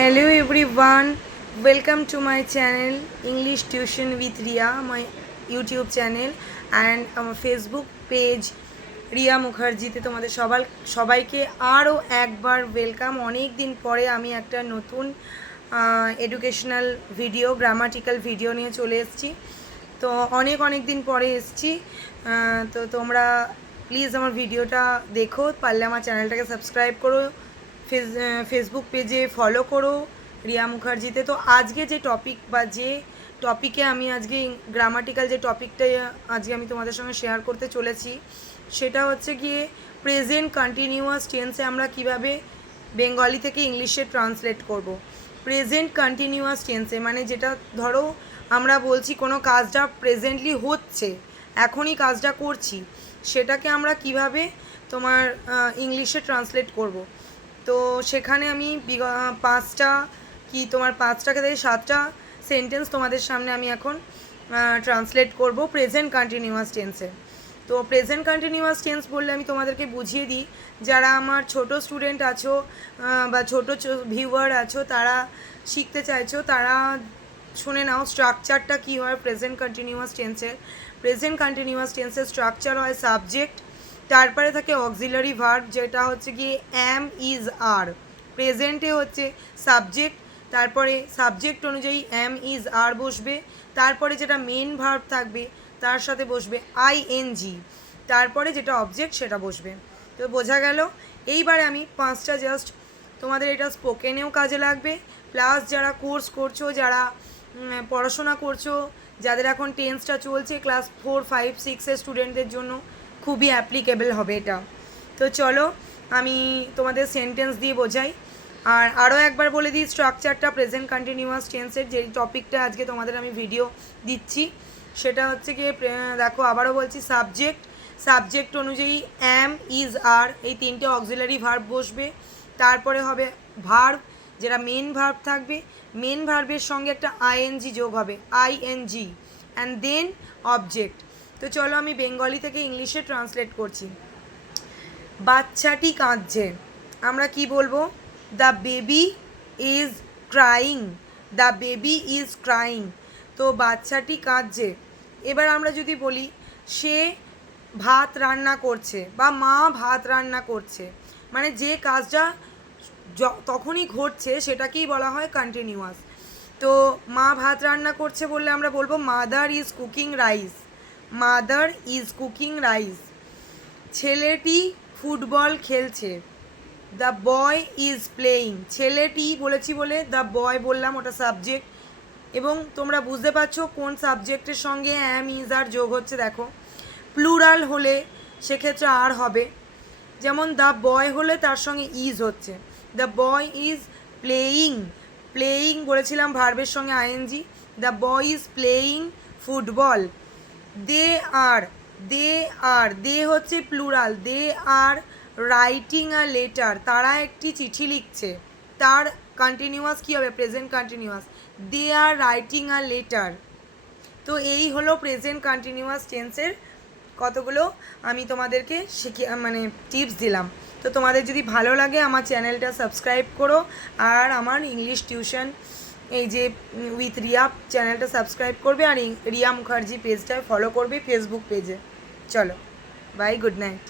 Hello everyone, welcome to my channel English Tuition with Ria, my YouTube channel and আমার Facebook page Riya মুখার্জিতে তোমাদের সবাইকে আরও একবার welcome. অনেক দিন পরে আমি একটা নতুন এডুকেশনাল ভিডিও, গ্রামাটিক্যাল ভিডিও নিয়ে চলে এসেছি। তো অনেক দিন পরে এসেছি। তো তোমরা প্লিজ আমার ভিডিওটা দেখো, পারলে আমার চ্যানেলটাকে সাবস্ক্রাইব করো, ফেসবুক পেজে ফলো করো রিয়া মুখার্জিতে। তো আজকে যে টপিক বা যে টপিকে আমি আজকে গ্রামাটিক্যাল যে টপিকটা আজকে আমি তোমাদের সঙ্গে শেয়ার করতে চলেছি সেটা হচ্ছে গিয়ে প্রেজেন্ট কন্টিনিউয়াস টেন্সে আমরা কিভাবে বেঙ্গলি থেকে ইংলিশে ট্রান্সলেট করব। প্রেজেন্ট কন্টিনিউয়াস টেন্সে মানে যেটা ধরো আমরা বলছি কোনো কাজটা প্রেজেন্টলি হচ্ছে, এখনই কাজটা করছি, সেটাকে আমরা কিভাবে তোমার ইংলিশে ট্রান্সলেট করব। তো সেখানে আমি পাঁচটা থেকে 7টা সেন্টেন্স তোমাদের সামনে আমি এখন ট্রান্সলেট করব প্রেজেন্ট কন্টিনিউয়াস টেন্সে। তো প্রেজেন্ট কন্টিনিউয়াস টেন্স বললে আমি তোমাদেরকে বুঝিয়ে দিই, যারা আমার ছোট স্টুডেন্ট আছো বা ছোট ভিউয়ার আছো, তারা শিখতে চাইছো, তারা শুনে নাও স্ট্রাকচারটা কী হয় প্রেজেন্ট কন্টিনিউয়াস টেন্সের। প্রেজেন্ট কন্টিনিউয়াস টেন্সের স্ট্রাকচার হয় সাবজেক্ট, তারপরে থাকে অক্সিলারি ভার্ব যেটা হচ্ছে গিয়ে অ্যাম, ইজ, আর। প্রেজেন্টে হচ্ছে সাবজেক্ট, তারপরে সাবজেক্ট অনুযায়ী অ্যাম, ইজ, আর বসবে, তারপরে যেটা মেন ভার্ব থাকবে তার সাথে বসবে আইএনজি, তারপরে যেটা অবজেক্ট সেটা বসবে। তো বোঝা গেল। এইবারে আমি 5টা জাস্ট তোমাদের এটা স্পোকেনেও কাজে লাগবে, প্লাস যারা কোর্স করছো, যারা পড়াশোনা করছো, যাদের এখন টেন্সটা চলছে ক্লাস 4, 5, 6-এর স্টুডেন্টদের জন্য খুবই অ্যাপ্লিকেবল হবে এটা। তো চলো আমি তোমাদের সেন্টেন্স দিয়ে বোঝাই। আর আরও একবার বলে দিই স্ট্রাকচারটা প্রেজেন্ট কন্টিনিউয়াস টেন্সের যে টপিকটা আজকে তোমাদের আমি ভিডিও দিচ্ছি সেটা হচ্ছে গিয়ে দেখো আবারও বলছি সাবজেক্ট অনুযায়ী অ্যাম, ইজ, আর এই 3টে অক্সিলারি ভার্ব বসবে, তারপরে হবে ভার্ব যেটা মেন ভার্ব থাকবে, মেন ভার্বের সঙ্গে একটা আইএনজি যোগ হবে আইএনজি, অ্যান্ড দেন অবজেক্ট। তো চলো আমি বেঙ্গলি থেকে ইংলিশে ট্রান্সলেট করছি। বাচ্চাটি কাঁদছে, আমরা কি বলবো? The baby is crying, the baby is crying. তো বাচ্চাটি কাঁদছে। এবার আমরা যদি বলি সে ভাত রান্না করছে বা মা ভাত রান্না করছে, মানে যে কাজটা তখনই ঘটছে সেটাকেই বলা হয় কন্টিনিউয়াস। তো মা ভাত রান্না করছে বললে আমরা বলবো mother is cooking rice, mother is cooking rice. ছেলেটি ফুটবল খেলছে, দ্য বয় ইজ প্লেয়িং। ছেলেটি বলেছি বলে দ্য বয় বললাম, ওটা সাবজেক্ট। এবং তোমরা বুঝতে পারছো কোন সাবজেক্টের সঙ্গে অ্যাম, ইজ, আর যোগ হচ্ছে। দেখো প্লুরাল হলে সেক্ষেত্রে আর হবে, যেমন দ্য বয় হলে তার সঙ্গে ইজ হচ্ছে। The boy is playing, playing বলেছিলাম ভার্বের সঙ্গে ING. The boy is playing football. They are, they হচ্ছে plural, they are writing a letter, তারা একটি চিঠি লিখছে। তার কন্টিনিউয়াস কী হবে? Present continuous, they are writing a letter. তো এই হলো প্রেজেন্ট কন্টিনিউয়াস টেন্সের কতগুলো আমি তোমাদেরকে মানে টিপস দিলাম। তো তোমাদের যদি ভালো লাগে আমার চ্যানেলটা সাবস্ক্রাইব করো, আর আমার ইংলিশ টিউশন এই যে উইথ রিয়া চ্যানেলটা সাবস্ক্রাইব করবে, আর রিয়া মুখার্জি পেজটা ফলো করবে ফেসবুক পেজে। চলো বাই, গুড নাইট।